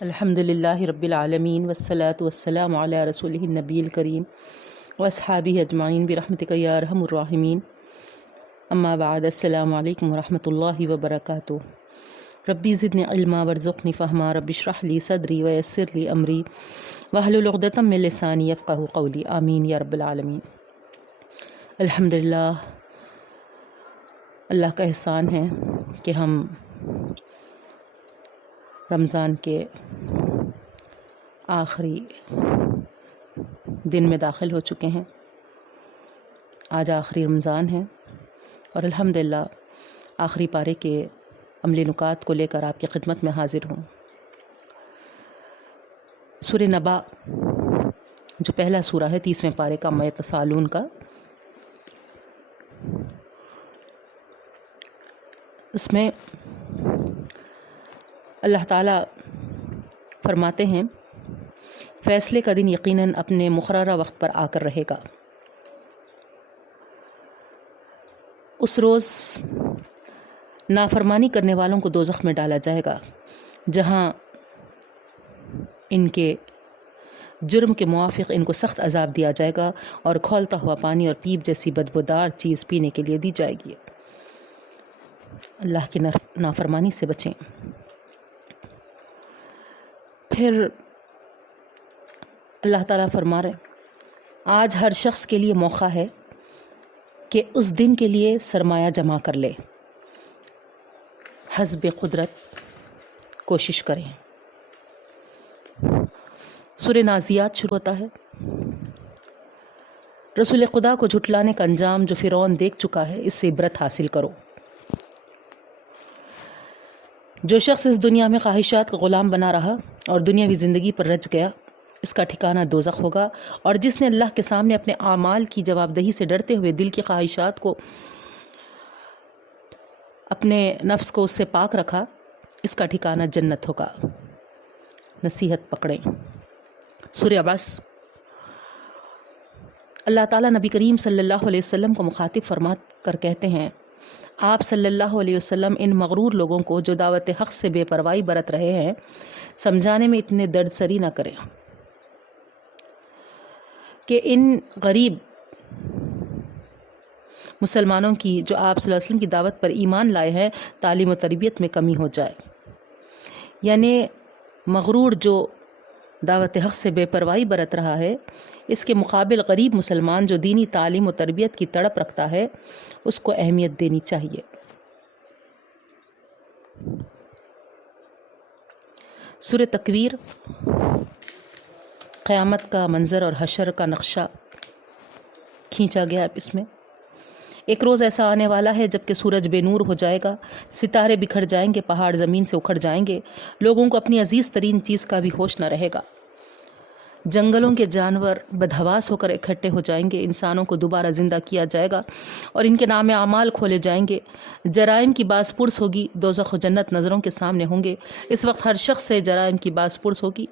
الحمد للہ رب العالمین والصلاة والسلام علی رسولہ النبی الکریم واصحابہ اجمعین برحمتک یا ارحم الراحمین اما بعد السلام علیکم ورحمۃ اللہ وبرکاتہ۔ ربی زدنی علما وارزقنی فہما، رب اشرح لی صدری ویسر لی امری واحلل عقدۃ من لسانی یفقہوا قولی، آمین یا رب العالمین۔ الحمدللہ، اللہ کا احسان ہے کہ ہم رمضان کے آخری دن میں داخل ہو چکے ہیں۔ آج آخری رمضان ہے اور الحمدللہ آخری پارے کے عملی نکات کو لے کر آپ کی خدمت میں حاضر ہوں۔ سورہ نبا جو پہلا سورہ ہے 30ویں پارے کا، عما یتساءلون کا، اس میں اللہ تعالیٰ فرماتے ہیں فیصلے کا دن یقیناً اپنے مقررہ وقت پر آ کر رہے گا۔ اس روز نافرمانی کرنے والوں کو دوزخ میں ڈالا جائے گا، جہاں ان کے جرم کے موافق ان کو سخت عذاب دیا جائے گا اور کھولتا ہوا پانی اور پیپ جیسی بدبودار چیز پینے کے لیے دی جائے گی۔ اللہ کی نافرمانی سے بچیں۔ پھر اللہ تعالیٰ فرما رہے آج ہر شخص کے لیے موقع ہے کہ اس دن کے لیے سرمایہ جمع کر لے، حسب قدرت کوشش کریں۔ سورہ نازیات شروع ہوتا ہے، رسول خدا کو جھٹلانے کا انجام جو فرعون دیکھ چکا ہے، اس سے عبرت حاصل کرو۔ جو شخص اس دنیا میں خواہشات کا غلام بنا رہا اور دنیاوی زندگی پر رچ گیا، اس کا ٹھکانہ دوزخ ہوگا، اور جس نے اللہ کے سامنے اپنے اعمال کی جواب دہی سے ڈرتے ہوئے دل کی خواہشات کو، اپنے نفس کو اس سے پاک رکھا، اس کا ٹھکانہ جنت ہوگا۔ نصیحت پکڑیں۔ سورہ عبس، اللہ تعالیٰ نبی کریم صلی اللہ علیہ وسلم کو مخاطب فرما کر کہتے ہیں، آپ صلی اللہ علیہ وسلم ان مغرور لوگوں کو جو دعوت حق سے بے پرواہی برت رہے ہیں سمجھانے میں اتنے درد سری نہ کریں کہ ان غریب مسلمانوں کی جو آپ صلی اللہ علیہ وسلم کی دعوت پر ایمان لائے ہیں تعلیم و تربیت میں کمی ہو جائے۔ یعنی مغرور جو دعوت حق سے بے پرواہی برت رہا ہے، اس کے مقابل غریب مسلمان جو دینی تعلیم و تربیت کی تڑپ رکھتا ہے، اس کو اہمیت دینی چاہیے۔ سورہ تکویر، قیامت کا منظر اور حشر کا نقشہ کھینچا گیا اس میں۔ ایک روز ایسا آنے والا ہے جب کہ سورج بے نور ہو جائے گا، ستارے بکھر جائیں گے، پہاڑ زمین سے اکھڑ جائیں گے، لوگوں کو اپنی عزیز ترین چیز کا بھی ہوش نہ رہے گا، جنگلوں کے جانور بدحواس ہو کر اکٹھے ہو جائیں گے، انسانوں کو دوبارہ زندہ کیا جائے گا اور ان کے نام اعمال کھولے جائیں گے، جرائم کی باز پرس ہوگی، دوزخ و جنت نظروں کے سامنے ہوں گے۔ اس وقت ہر شخص سے جرائم کی باز پرس ہوگی،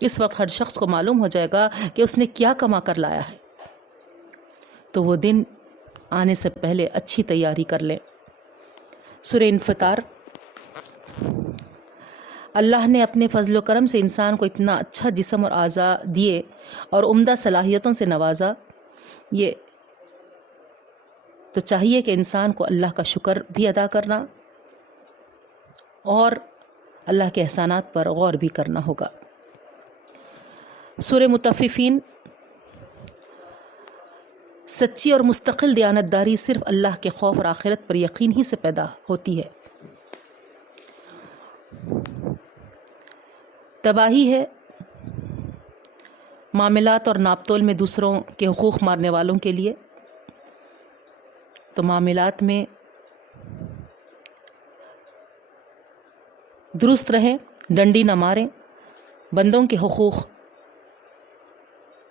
اس وقت ہر شخص کو معلوم ہو جائے گا کہ اس نے کیا کما کر لایا ہے۔ تو وہ دن آنے سے پہلے اچھی تیاری کر لیں۔ سورہ انفطار، اللہ نے اپنے فضل و کرم سے انسان کو اتنا اچھا جسم اور اعضاء دیے اور عمدہ صلاحیتوں سے نوازا، یہ تو چاہیے کہ انسان کو اللہ کا شکر بھی ادا کرنا اور اللہ کے احسانات پر غور بھی کرنا ہوگا۔ سورہ مطففین، سچی اور مستقل دیانتداری صرف اللہ کے خوف اور آخرت پر یقین ہی سے پیدا ہوتی ہے۔ تباہی ہے معاملات اور ناپتول میں دوسروں کے حقوق مارنے والوں کے لیے۔ تو معاملات میں درست رہیں، ڈنڈی نہ ماریں، بندوں کے حقوق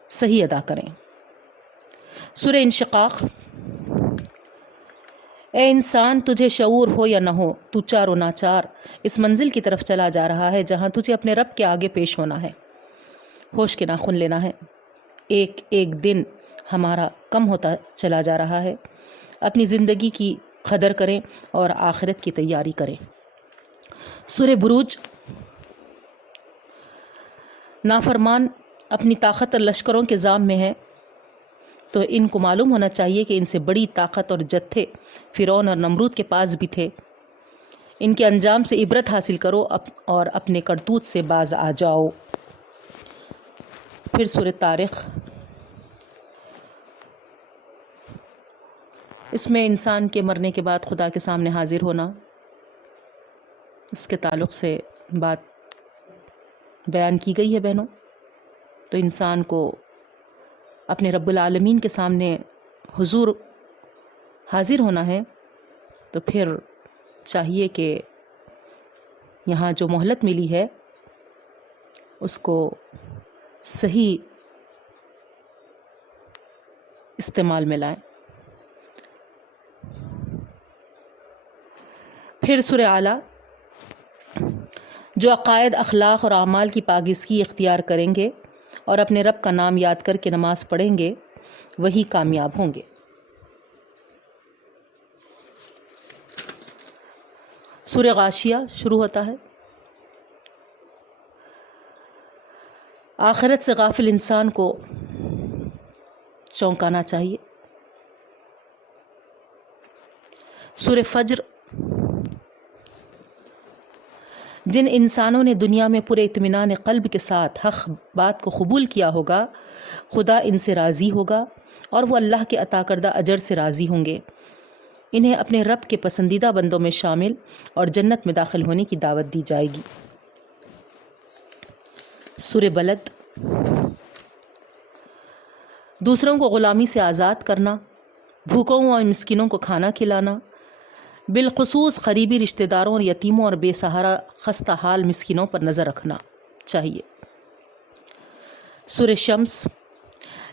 صحیح ادا کریں۔ سورہ انشقاق، اے انسان، تجھے شعور ہو یا نہ ہو، تو چار و ناچار اس منزل کی طرف چلا جا رہا ہے جہاں تجھے اپنے رب کے آگے پیش ہونا ہے، ہوش کے ناخن لینا ہے۔ ایک ایک دن ہمارا کم ہوتا چلا جا رہا ہے۔ اپنی زندگی کی قدر کریں اور آخرت کی تیاری کریں۔ سورہ بروج، نافرمان اپنی طاقت اور لشکروں کے ضام میں ہیں تو ان کو معلوم ہونا چاہیے کہ ان سے بڑی طاقت اور جتھے فرعون اور نمرود کے پاس بھی تھے۔ ان کے انجام سے عبرت حاصل کرو اور اپنے کرتوت سے باز آ جاؤ۔ پھر سورہ طارق، اس میں انسان کے مرنے کے بعد خدا کے سامنے حاضر ہونا، اس کے تعلق سے بات بیان کی گئی ہے بہنوں۔ تو انسان کو اپنے رب العالمین کے سامنے حضور حاضر ہونا ہے، تو پھر چاہیے کہ یہاں جو مہلت ملی ہے اس کو صحیح استعمال میں لائیں۔ پھر سورہ اعلیٰ، جو عقائد، اخلاق اور اعمال کی پاکیزگی اختیار کریں گے اور اپنے رب کا نام یاد کر کے نماز پڑھیں گے وہی کامیاب ہوں گے۔ سورہ غاشیہ شروع ہوتا ہے۔ آخرت سے غافل انسان کو چونکانا چاہیے۔ سورہ فجر، جن انسانوں نے دنیا میں پورے اطمینان قلب کے ساتھ حق بات کو قبول کیا ہوگا، خدا ان سے راضی ہوگا اور وہ اللہ کے عطا کردہ اجر سے راضی ہوں گے۔ انہیں اپنے رب کے پسندیدہ بندوں میں شامل اور جنت میں داخل ہونے کی دعوت دی جائے گی۔ سورہ بلد، دوسروں کو غلامی سے آزاد کرنا، بھوکوں اور مسکینوں کو کھانا کھلانا، بالخصوص قریبی رشتہ داروں اور یتیموں اور بے سہارا خستہ حال مسکینوں پر نظر رکھنا چاہیے۔ سورہ شمس،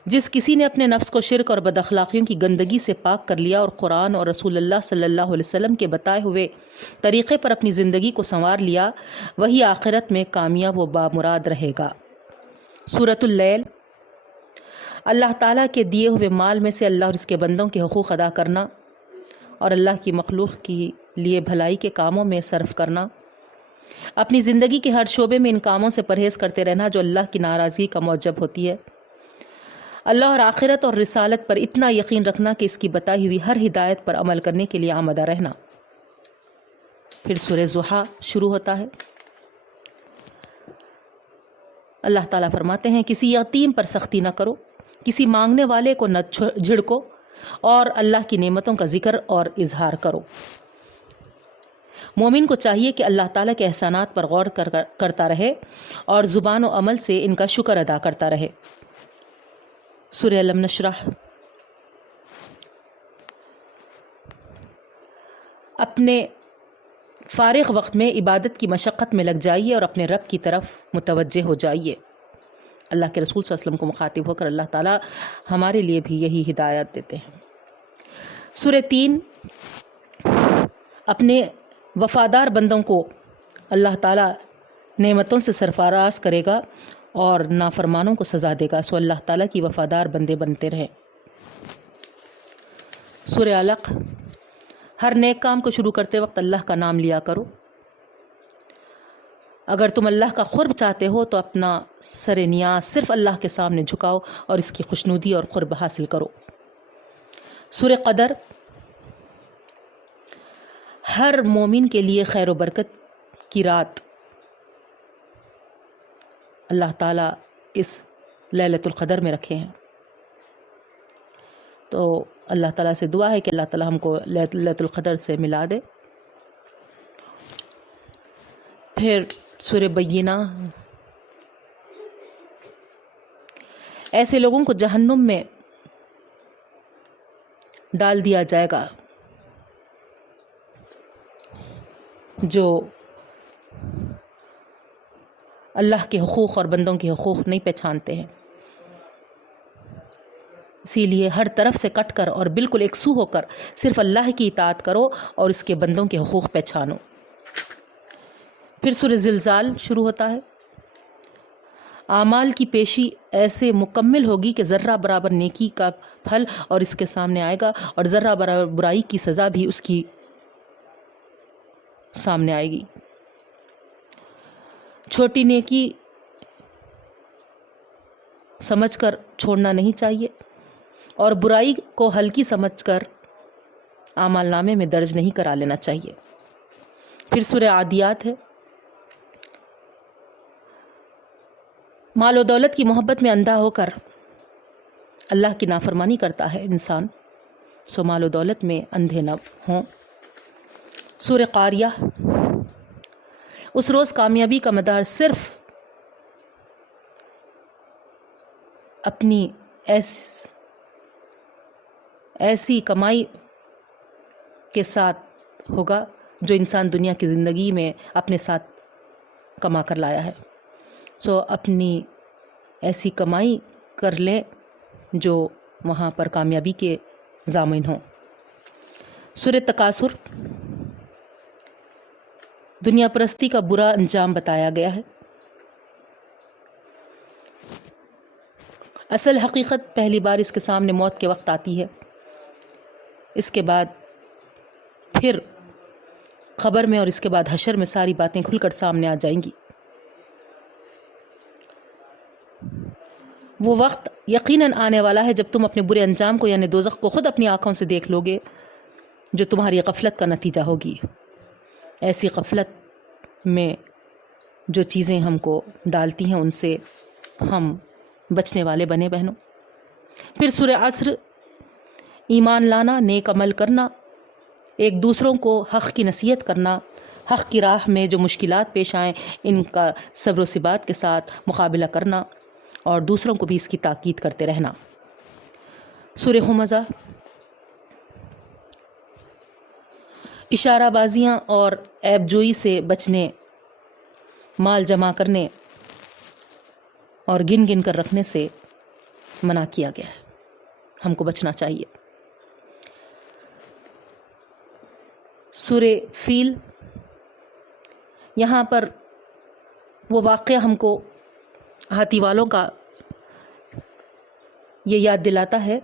جس کسی نے اپنے نفس کو شرک اور بد اخلاقیوں کی گندگی سے پاک کر لیا اور قرآن اور رسول اللہ صلی اللہ علیہ وسلم کے بتائے ہوئے طریقے پر اپنی زندگی کو سنوار لیا، وہی آخرت میں کامیاب و بامراد رہے گا۔ سورۃ اللیل، اللہ تعالیٰ کے دیے ہوئے مال میں سے اللہ اور اس کے بندوں کے حقوق ادا کرنا اور اللہ کی مخلوق کے لیے بھلائی کے کاموں میں صرف کرنا، اپنی زندگی کے ہر شعبے میں ان کاموں سے پرہیز کرتے رہنا جو اللہ کی ناراضگی کا موجب ہوتی ہے، اللہ اور آخرت اور رسالت پر اتنا یقین رکھنا کہ اس کی بتائی ہوئی ہر ہدایت پر عمل کرنے کے لیے آمادہ رہنا۔ پھر سورہ ضحیٰ شروع ہوتا ہے۔ اللہ تعالیٰ فرماتے ہیں، کسی یتیم پر سختی نہ کرو، کسی مانگنے والے کو نہ جھڑکو اور اللہ کی نعمتوں کا ذکر اور اظہار کرو۔ مومن کو چاہیے کہ اللہ تعالیٰ کے احسانات پر غور کرتا رہے اور زبان و عمل سے ان کا شکر ادا کرتا رہے۔ سورہ الم نشرح، اپنے فارغ وقت میں عبادت کی مشقت میں لگ جائیے اور اپنے رب کی طرف متوجہ ہو جائیے۔ اللہ کے رسول صلی اللہ علیہ وسلم کو مخاطب ہو کر اللہ تعالیٰ ہمارے لیے بھی یہی ہدایت دیتے ہیں۔ سورہ 3، اپنے وفادار بندوں کو اللہ تعالیٰ نعمتوں سے سرفراز کرے گا اور نافرمانوں کو سزا دے گا، سو اللہ تعالیٰ کی وفادار بندے بنتے رہیں۔ سورہ علق، ہر نیک کام کو شروع کرتے وقت اللہ کا نام لیا کرو۔ اگر تم اللہ کا قرب چاہتے ہو تو اپنا سر نیاز صرف اللہ کے سامنے جھکاؤ اور اس کی خوشنودی اور قرب حاصل کرو۔ سورہ قدر، ہر مومن کے لیے خیر و برکت کی رات اللہ تعالیٰ اس لیلۃ القدر میں رکھے ہیں، تو اللہ تعالیٰ سے دعا ہے کہ اللہ تعالیٰ ہم کو لیلۃ القدر سے ملا دے۔ پھر سورہ بینہ، ایسے لوگوں کو جہنم میں ڈال دیا جائے گا جو اللہ کے حقوق اور بندوں کے حقوق نہیں پہچانتے ہیں۔ اسی لیے ہر طرف سے کٹ کر اور بالکل یکسو ہو کر صرف اللہ کی اطاعت کرو اور اس کے بندوں کے حقوق پہچانو۔ پھر سورہ زلزال شروع ہوتا ہے۔ اعمال کی پیشی ایسے مکمل ہوگی کہ ذرہ برابر نیکی کا پھل اور اس کے سامنے آئے گا اور ذرہ برابر برائی کی سزا بھی اس کی سامنے آئے گی۔ چھوٹی نیکی سمجھ کر چھوڑنا نہیں چاہیے اور برائی کو ہلکی سمجھ کر اعمال نامے میں درج نہیں کرا لینا چاہیے۔ پھر سورہ عادیات ہے۔ مال و دولت کی محبت میں اندھا ہو کر اللہ کی نافرمانی کرتا ہے انسان، سو مال و دولت میں اندھے نہ ہوں۔ سورہ قاریہ، اس روز کامیابی کا مدار صرف اپنی ایسی کمائی کے ساتھ ہوگا جو انسان دنیا کی زندگی میں اپنے ساتھ کما کر لایا ہے، سو اپنی ایسی کمائی کر لیں جو وہاں پر کامیابی کے ضامن ہوں۔ سورہ تکاثر، دنیا پرستی کا برا انجام بتایا گیا ہے۔ اصل حقیقت پہلی بار اس کے سامنے موت کے وقت آتی ہے، اس کے بعد پھر قبر میں اور اس کے بعد حشر میں ساری باتیں کھل کر سامنے آ جائیں گی۔ وہ وقت یقیناً آنے والا ہے جب تم اپنے برے انجام کو یعنی دوزخ کو خود اپنی آنکھوں سے دیکھ لو گے، جو تمہاری غفلت کا نتیجہ ہوگی۔ ایسی غفلت میں جو چیزیں ہم کو ڈالتی ہیں ان سے ہم بچنے والے بنے بہنوں۔ پھر سورہ عصر، ایمان لانا، نیک عمل کرنا، ایک دوسروں کو حق کی نصیحت کرنا، حق کی راہ میں جو مشکلات پیش آئیں ان کا صبر و ثبات کے ساتھ مقابلہ کرنا اور دوسروں کو بھی اس کی تاکید کرتے رہنا۔ سورہ ہمزہ، اشارہ بازیاں اور عیب جوئی سے بچنے، مال جمع کرنے اور گن گن کر رکھنے سے منع کیا گیا ہے، ہم کو بچنا چاہیے۔ سورہ فیل، یہاں پر وہ واقعہ ہم کو ہاتھی والوں کا یہ یاد دلاتا ہے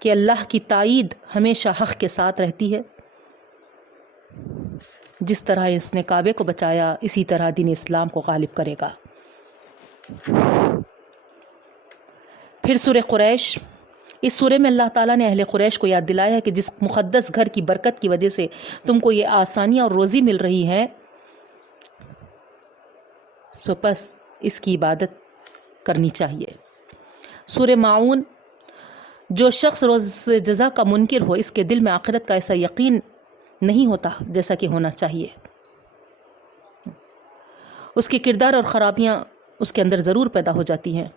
کہ اللہ کی تائید ہمیشہ حق کے ساتھ رہتی ہے۔ جس طرح اس نے کعبے کو بچایا اسی طرح دین اسلام کو غالب کرے گا۔ پھر سورہ قریش، اس سورہ میں اللہ تعالیٰ نے اہل قریش کو یاد دلایا ہے کہ جس مقدس گھر کی برکت کی وجہ سے تم کو یہ آسانیاں اور روزی مل رہی ہے، سو پس اس کی عبادت کرنی چاہیے۔ سورہ معون، جو شخص روز جزا کا منکر ہو، اس کے دل میں آخرت کا ایسا یقین نہیں ہوتا جیسا کہ ہونا چاہیے، اس کے کردار اور خرابیاں اس کے اندر ضرور پیدا ہو جاتی ہیں۔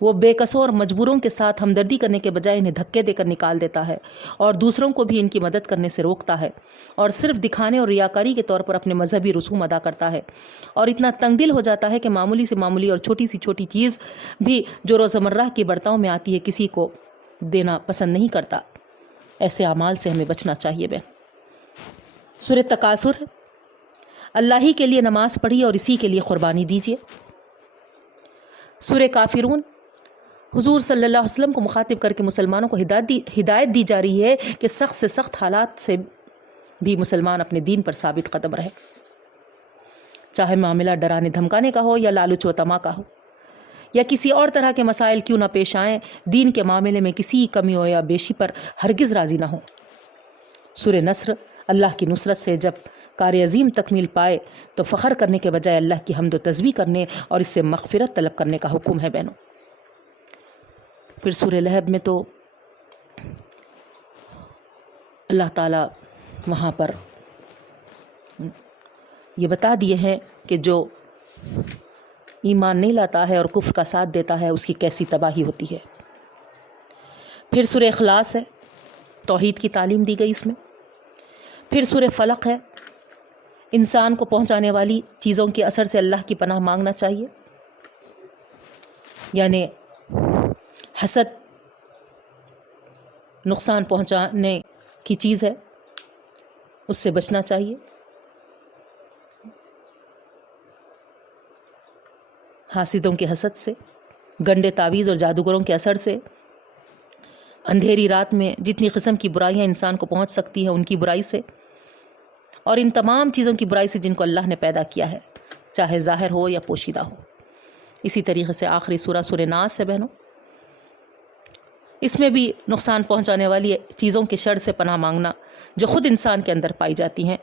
وہ بے قصور اور مجبوروں کے ساتھ ہمدردی کرنے کے بجائے انہیں دھکے دے کر نکال دیتا ہے اور دوسروں کو بھی ان کی مدد کرنے سے روکتا ہے اور صرف دکھانے اور ریاکاری کے طور پر اپنے مذہبی رسوم ادا کرتا ہے، اور اتنا تنگ دل ہو جاتا ہے کہ معمولی سے معمولی اور چھوٹی سی چھوٹی چیز بھی جو روزمرہ کی برتاؤں میں آتی ہے کسی کو دینا پسند نہیں کرتا۔ ایسے اعمال سے ہمیں بچنا چاہیے بہن۔ سورہ تکاثر، اللہ ہی کے لیے نماز پڑھی اور اسی کے لیے قربانی دیجیے۔ سورہ کافرون، حضور صلی اللہ علیہ وسلم کو مخاطب کر کے مسلمانوں کو ہدایت دی جا رہی ہے کہ سخت سے سخت حالات سے بھی مسلمان اپنے دین پر ثابت قدم رہے، چاہے معاملہ ڈرانے دھمکانے کا ہو یا لالچ و طمع کا ہو یا کسی اور طرح کے مسائل کیوں نہ پیش آئیں، دین کے معاملے میں کسی کمی ہو یا بیشی پر ہرگز راضی نہ ہو۔ سورہ نصر، اللہ کی نصرت سے جب کار عظیم تکمیل پائے تو فخر کرنے کے بجائے اللہ کی حمد و تسبیح کرنے اور اس سے مغفرت طلب کرنے کا حکم ہے بہنوں۔ پھر سورہ لہب میں تو اللہ تعالیٰ وہاں پر یہ بتا دیے ہیں کہ جو ایمان نہیں لاتا ہے اور کفر کا ساتھ دیتا ہے اس کی کیسی تباہی ہوتی ہے۔ پھر سورہ اخلاص ہے، توحید کی تعلیم دی گئی اس میں۔ پھر سورہ فلق ہے، انسان کو پہنچانے والی چیزوں کے اثر سے اللہ کی پناہ مانگنا چاہیے، یعنی حسد نقصان پہنچانے کی چیز ہے، اس سے بچنا چاہیے۔ حاسدوں کے حسد سے، گنڈے تعویذ اور جادوگروں کے اثر سے، اندھیری رات میں جتنی قسم کی برائیاں انسان کو پہنچ سکتی ہیں ان کی برائی سے، اور ان تمام چیزوں کی برائی سے جن کو اللہ نے پیدا کیا ہے، چاہے ظاہر ہو یا پوشیدہ ہو۔ اسی طریقے سے آخری سورہ ناس ہے بہنوں، اس میں بھی نقصان پہنچانے والی چیزوں کے شر سے پناہ مانگنا جو خود انسان کے اندر پائی جاتی ہیں،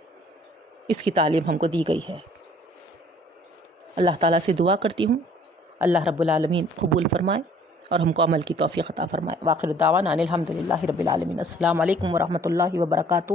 اس کی تعلیم ہم کو دی گئی ہے۔ اللہ تعالیٰ سے دعا کرتی ہوں اللہ رب العالمین قبول فرمائے اور ہم کو عمل کی توفیق عطا فرمائے۔ وآخر دعوانا ان الحمد للہ رب العالمین۔ السلام علیکم ورحمۃ اللہ وبرکاتہ۔